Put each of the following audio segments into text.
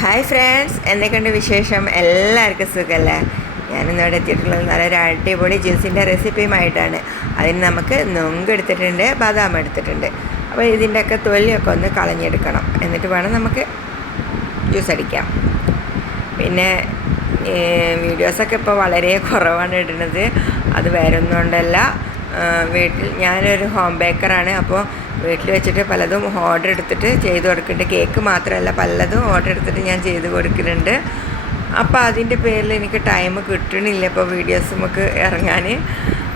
Hi friends, എന്തൊക്കെയുണ്ട് വിശേഷം? എല്ലാവർക്കും സുഖമല്ലേ? ഞാനിന്നിവിടെ എത്തിയിട്ടുള്ളത് നല്ലൊരു അടിപൊളി ജ്യൂസിൻ്റെ റെസിപ്പിയുമായിട്ടാണ്. അതിന് നമുക്ക് നൊങ്ക് എടുത്തിട്ടുണ്ട്, ബദാം എടുത്തിട്ടുണ്ട്. അപ്പോൾ ഇതിൻ്റെയൊക്കെ തൊലിയൊക്കെ ഒന്ന് കളഞ്ഞെടുക്കണം. എന്നിട്ട് വേണം നമുക്ക് ജ്യൂസ് അടിക്കാം. പിന്നെ വീഡിയോസൊക്കെ ഇപ്പോൾ വളരെ കുറവാണ് ഇടുന്നത്. അത് വേറെ ഒന്നുകൊണ്ടല്ല, വീട്ടിൽ ഞാനൊരു ഹോം ബേക്കറാണ്. അപ്പോൾ വീട്ടിൽ വെച്ചിട്ട് പലതും ഓർഡർ എടുത്തിട്ട് ചെയ്ത് കൊടുക്കുന്നുണ്ട്. കേക്ക് മാത്രമല്ല, പലതും ഓർഡർ എടുത്തിട്ട് ഞാൻ ചെയ്ത് കൊടുക്കുന്നുണ്ട്. അപ്പോൾ അതിൻ്റെ പേരിൽ എനിക്ക് ടൈം കിട്ടണില്ല ഇപ്പോൾ വീഡിയോസ് നമുക്ക് ഇറങ്ങാൻ.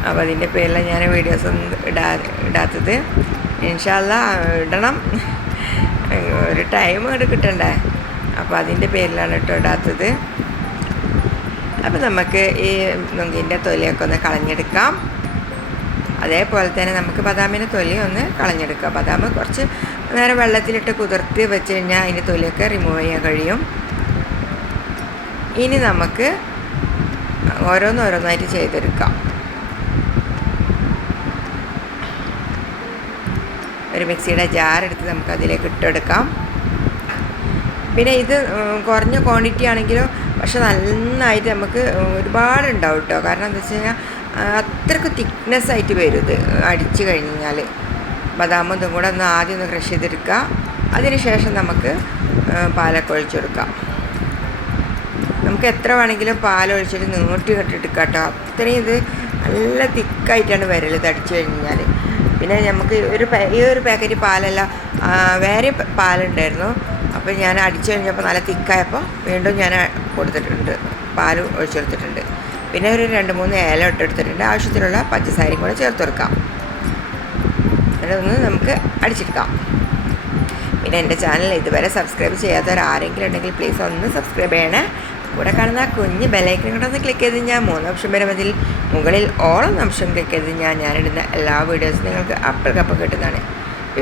അപ്പോൾ അതിൻ്റെ പേരിൽ ഞാൻ വീഡിയോസൊന്നും ഇടാത്തത്. ഇൻഷാ അല്ലാഹ് ഇടണം, ഒരു ടൈം ഇവിടെ കിട്ടണ്ടേ. അപ്പോൾ അതിൻ്റെ പേരിലാണ് കേട്ടോ ഇടാത്തത്. അപ്പോൾ നമുക്ക് ഈ നുങ്കിൻ്റെ തൊലിയൊക്കെ ഒന്ന് കളഞ്ഞെടുക്കാം. അതേപോലെ തന്നെ നമുക്ക് ബദാമിൻ്റെ തൊലി ഒന്ന് കളഞ്ഞെടുക്കാം. ബദാം കുറച്ച് നേരം വെള്ളത്തിലിട്ട് കുതിർത്ത് വെച്ച് കഴിഞ്ഞാൽ അതിൻ്റെ തൊലിയൊക്കെ റിമൂവ് ചെയ്യാൻ കഴിയും. ഇനി നമുക്ക് ഓരോന്നോരോന്നായിട്ട് ചെയ്തെടുക്കാം. ഒരു മിക്സിയുടെ ജാർ എടുത്ത് നമുക്ക് അതിലേക്ക് ഇട്ടെടുക്കാം. പിന്നെ ഇത് കുറഞ്ഞ ക്വാണ്ടിറ്റി ആണെങ്കിലും പക്ഷെ നന്നായിട്ട് നമുക്ക് ഒരുപാടുണ്ടാവും കേട്ടോ. കാരണം എന്താ വെച്ച് കഴിഞ്ഞാൽ അത്രയ്ക്ക് തിക്നെസ്സായിട്ട് വരും ഇത് അടിച്ച് കഴിഞ്ഞാൽ. ബദാമും ഇതും കൂടെ ഒന്ന് ആദ്യം ഒന്ന് ക്രഷ് ചെയ്തെടുക്കുക. അതിന് ശേഷം നമുക്ക് പാലൊക്കെ ഒഴിച്ചെടുക്കാം. നമുക്ക് എത്ര വേണമെങ്കിലും പാലൊഴിച്ചിട്ട് നീട്ടി കെട്ടിയെടുക്കാം കേട്ടോ. അത്രയും ഇത് നല്ല തിക്കായിട്ടാണ് വരൽ ഇത് അടിച്ചു കഴിഞ്ഞാൽ. പിന്നെ നമുക്ക് ഈ ഒരു പാക്കറ്റ് പാലല്ല, വേറെ പാലുണ്ടായിരുന്നു. അപ്പോൾ ഞാൻ അടിച്ചു കഴിഞ്ഞപ്പോൾ നല്ല തിക്കായപ്പോൾ വീണ്ടും ഞാൻ കൊടുത്തിട്ടുണ്ട്, പാൽ ഒഴിച്ചെടുത്തിട്ടുണ്ട്. പിന്നെ ഒരു 2-3 ഏല ഇട്ടെടുത്തിട്ടുണ്ട്. ആവശ്യത്തിനുള്ള പഞ്ചസാരയും കൂടെ ചേർത്ത് കൊടുക്കാം. അതൊന്ന് നമുക്ക് അടിച്ചെടുക്കാം. പിന്നെ എൻ്റെ ചാനൽ ഇതുവരെ സബ്സ്ക്രൈബ് ചെയ്യാത്തവരാരെങ്കിലും ഉണ്ടെങ്കിൽ പ്ലീസ് ഒന്ന് സബ്സ്ക്രൈബ് ചെയ്യണേ. കൂടെ കാണുന്ന കുഞ്ഞ് ബെല്ലൈക്കനും കൂടെ ഒന്ന് ക്ലിക്ക് ചെയ്ത് ഞാൻ 3 ഓപ്ഷൻ വരും. അതിൽ മുകളിൽ ഓൾ എന്ന ഓപ്ഷൻ ക്ലിക്ക് ചെയ്ത് ഞാനിടുന്ന എല്ലാ വീഡിയോസും നിങ്ങൾക്ക് അപ്പോഴേക്കപ്പോൾ കിട്ടുന്നതാണ്.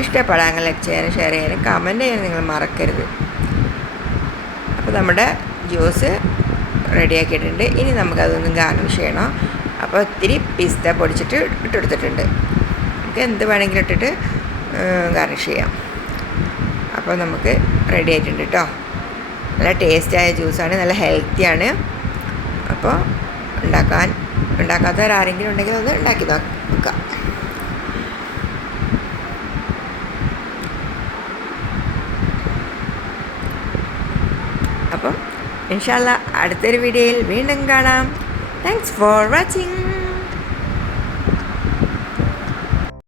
ഇഷ്ടപ്പെടാൻ ലൈക്ക് ചെയ്യാനും ഷെയർ ചെയ്യാനും കമൻറ്റ് ചെയ്യാനും നിങ്ങൾ മറക്കരുത്. അപ്പോൾ നമ്മുടെ ജ്യൂസ് റെഡിയാക്കിയിട്ടുണ്ട്. ഇനി നമുക്കതൊന്ന് ഗാർണിഷ് ചെയ്യണം. അപ്പോൾ ഒത്തിരി പിസ്ത പൊടിച്ചിട്ട് ഇട്ടെടുത്തിട്ടുണ്ട്. നമുക്ക് എന്ത് വേണമെങ്കിലും ഇട്ടിട്ട് ഗാർണിഷ് ചെയ്യാം. അപ്പോൾ നമുക്ക് റെഡി ആയിട്ടുണ്ട് കേട്ടോ. നല്ല ടേസ്റ്റായ ജ്യൂസാണ്, നല്ല ഹെൽത്തിയാണ്. അപ്പോൾ ഉണ്ടാക്കാത്തവരാരെങ്കിലും ഉണ്ടെങ്കിൽ ഒന്ന് ഉണ്ടാക്കി നോക്കാം. അപ്പം ഇൻഷാ അല്ലാഹ് അടുത്തൊരു വീഡിയോയിൽ വീണ്ടും കാണാം. Thanks for watching.